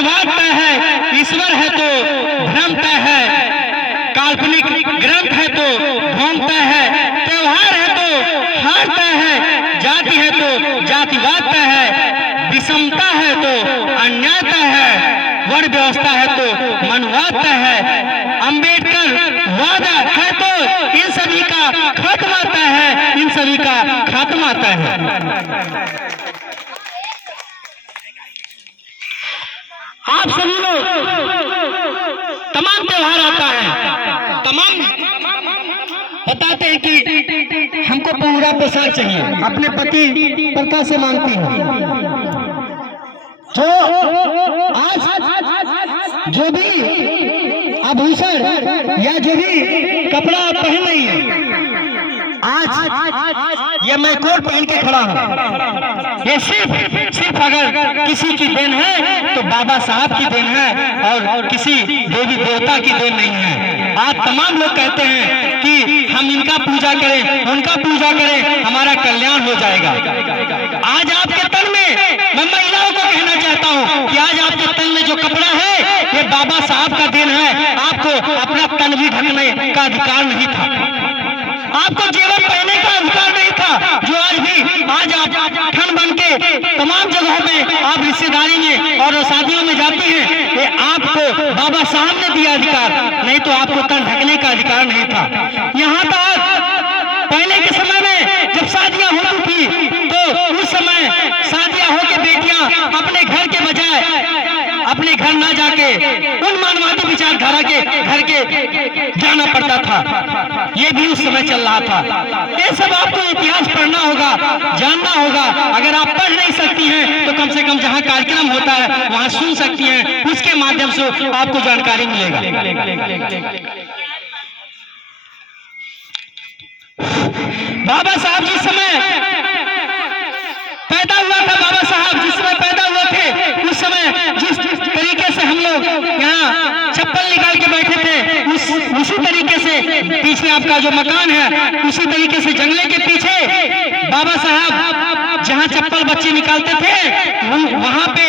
मनवाद तय है, ईश्वर है तो भ्रम तय है, काल्पनिक ग्रंथ है तो ढोंग तय है, त्योहार है तो हार तय है, जाति है तो जातिवाद तय है, विषमता है तो अन्याय तय है, वर्ण व्यवस्था है तो मनवाद तय है, अंबेडकर वादा है तो इन सभी का खात्मा तय है, इन सभी का खात्मा तय है। आप सभी लोग तमाम त्योहार आता है, तमाम बताते हैं कि हमको पूरा पोशाक चाहिए, अपने पति प्रथा से मांगती हैं। तो आज जो भी आभूषण या जो भी कपड़ा पहन रही है, आज ये मैं कोट पहन के खड़ा हूँ, ये सिर्फ अगर किसी की देन है तो बाबा साहब की देन है और किसी देवी देवता की देन नहीं है। आज तमाम लोग कहते हैं कि हम इनका पूजा करें, उनका पूजा करें, हमारा कल्याण हो जाएगा। आज आपके तन में मैं महिलाओं को कहना चाहता हूँ कि आज आपके तन में जो कपड़ा है ये बाबा साहब का देन है। आपको अपना तन भी ढकने का अधिकार नहीं था, आपको जेवर पहनने का अधिकार नहीं था, जो आज आप ठन बन के तमाम जगहों में आप रिश्तेदारी में और शादियों में जाते हैं, ये आपको बाबा साहब ने दिया अधिकार, नहीं तो आपको तन ढकने का अधिकार नहीं था। यहाँ तक पहले के समय में जब शादियां होती थी तो उस समय शादियां होके बेटियां अपने घर के बजाय अपने घर ना जाके उन मानवादी विचारधारा के घर के जाना पड़ता था, ये भी उस समय चल रहा था। ये सब आपको इतिहास पढ़ना होगा, जानना होगा। अगर आप पढ़ नहीं सकती हैं तो कम से कम जहाँ कार्यक्रम होता है वहाँ सुन सकती हैं, उसके माध्यम से आपको जानकारी मिलेगा। बाबा साहब जिस समय पैदा हुआ था, बाबा साहब जिस समय पैदा हुए थे उस समय जिस तरीके से हम लोग यहाँ चप्पल निकाल के बैठे थे, उसी तरीके से पीछे आपका जो मकान है उसी तरीके से जंगले के पीछे बाबा साहब जहाँ चप्पल बच्चे निकालते थे वहाँ पे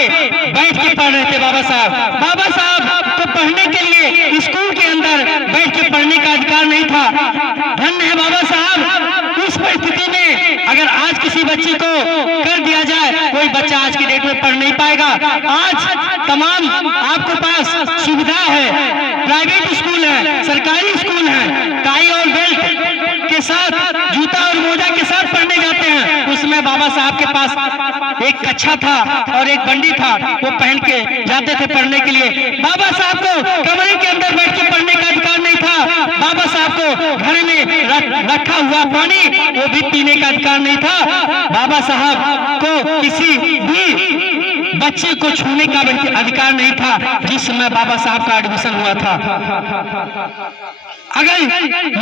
बैठ के पढ़ रहे थे। बाबा साहब को पढ़ने के लिए स्कूल के अंदर बैठ के पढ़ने का अधिकार नहीं था। धन्य है बाबा साहब, उस परिस्थिति में अगर आज किसी बच्चे को कर दिया जाए, कोई बच्चा आज की डेट में पढ़ नहीं पाएगा। आज तमाम आपके पास सुविधा है, प्राइवेट स्कूल है, सरकारी स्कूल है, टाई और बेल्ट के साथ जूता और मोजा के साथ पढ़ने जाते हैं। उसमें बाबा साहब के पास एक कच्छा था और एक बंडी था, वो पहन के जाते थे पढ़ने के लिए। बाबा साहब को कमरे के अंदर बैठ के पढ़ने का अधिकार नहीं था। बाबा साहब को घर में रखा हुआ पानी वो भी पीने का अधिकार नहीं था। बाबा साहब को किसी भी बच्चे को छूने का अधिकार नहीं था जिस समय बाबा साहब का एडमिशन हुआ था। अगर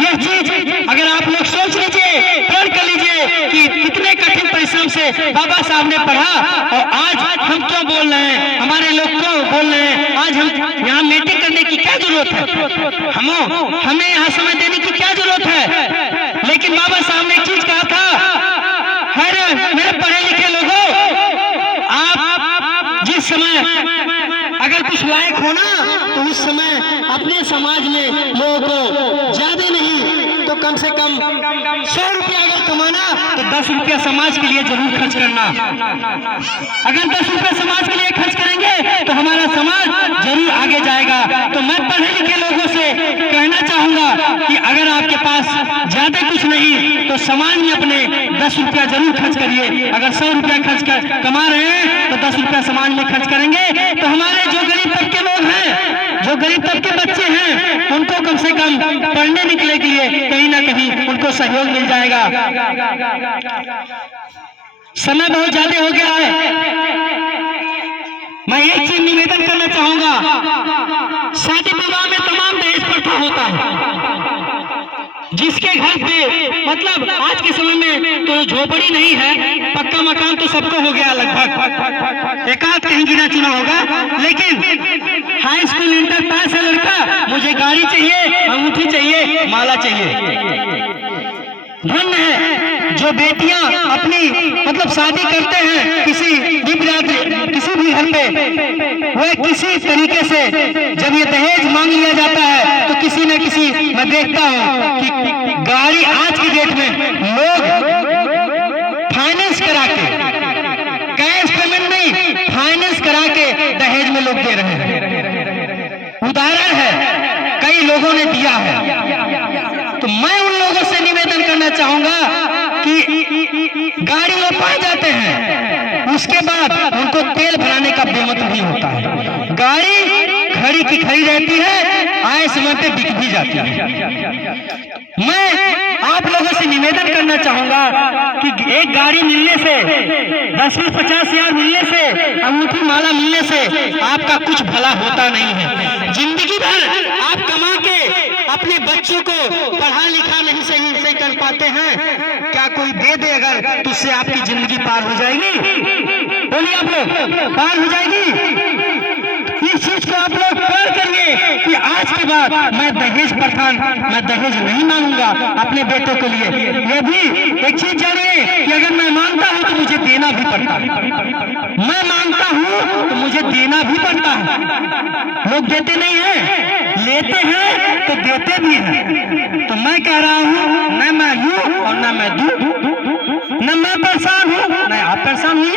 यह चीज अगर आप लोग सोच लीजिए, प्रण कर लीजिए कि कितने कठिन परिश्रम से बाबा साहब ने पढ़ा और आज हम क्यों बोल रहे हैं, हमारे लोग क्यों बोल रहे हैं, आज हम यहाँ मीटिंग करने की क्या जरूरत है, हमें यहाँ समय देने की क्या जरूरत है। लेकिन बाबा साहब ने एक चीज कहा था, मेरे पढ़े लिखे लोगों, आप जिस समय अगर कुछ लायक हो ना तो उस समय अपने समाज में लोगों को ज्यादा नहीं तो कम से कम 100 रुपया अगर कमाना तो 10 रुपया समाज के लिए जरूर खर्च करना। अगर 10 रुपया समाज के लिए खर्च करेंगे तो हमारा समाज जरूर आगे जाएगा। तो मैं पढ़े लिखे लोगों से कहना चाहूंगा कि अगर आपके पास ज्यादा कुछ नहीं तो समाज में अपने 10 रुपया जरूर खर्च करिए। अगर 100 रुपया कमा रहे हैं तो 10 रुपया समाज में खर्च करेंगे तो हमारे जो गरीब तबके लोग हैं, जो गरीब तबके बच्चे हैं, उनको कम से कम पढ़ने निकले के लिए कहीं ना कहीं उनको सहयोग मिल जाएगा। समय बहुत ज्यादा हो गया है। मैं एक चीज निवेदन करना चाहूंगा, शादी विवाह में तमाम दहेज प्रथा होता है। जिसके घर पे मतलब आज के समय में तो झोपड़ी नहीं है, पक्का मकान तो सबको हो गया लगभग, एकाध कहीं गिना चुना होगा। लेकिन हाई स्कूल इंटर पास है लड़का, मुझे गाड़ी चाहिए, अंगूठी चाहिए, माला चाहिए। धन्य है जो बेटियां अपनी मतलब शादी करते हैं किसी भी घर पे, वह किसी तरीके से जब ये दहेज मांग लिया जाता है तो किसी न किसी, मैं देखता हूँ कि गाड़ी आज की डेट में लोग फाइनेंस करा के, कैश पेमेंट नहीं, फाइनेंस करा के दहेज में लोग दे रहे हैं। उदाहरण है, कई लोगों ने दिया है। तो मैं उन लोगों से निवेदन करना चाहूंगा कि गाड़ी वो पा जाते हैं, उसके बाद उनको तेल भराने का बेमत भी होता है। गाड़ी खड़ी की खड़ी रहती है, आए समय पे बिक भी जाती है। मैं आप लोगों से निवेदन करना चाहूंगा कि एक गाड़ी मिलने से, 10-50 हजार मिलने से, अंगूठी माला मिलने से आपका कुछ भला होता नहीं है। जिंदगी भर आप कमा के अपने बच्चों को पढ़ा लिखा नहीं सही कर पाते हैं, क्या कोई दे दे अगर तो उससे आपकी जिंदगी पार हो जाएगी? बोलिए आप लोग, पार हो जाएगी? इस चीज को आप लोग कर करिए कि आज के बाद मैं दहेज नहीं मांगूंगा अपने बेटों के लिए। ये भी एक चीज जानिए कि अगर मैं मांगता हूं तो मुझे देना भी पड़ता है। मैं मांगता हूं तो मुझे देना भी पड़ता है। लोग देते नहीं है, लेते हैं तो देते भी हैं। तो मैं कह रहा हूं, न मैं लूं और न मैं दूं, न मैं परेशान हूं न आप परेशान हुई।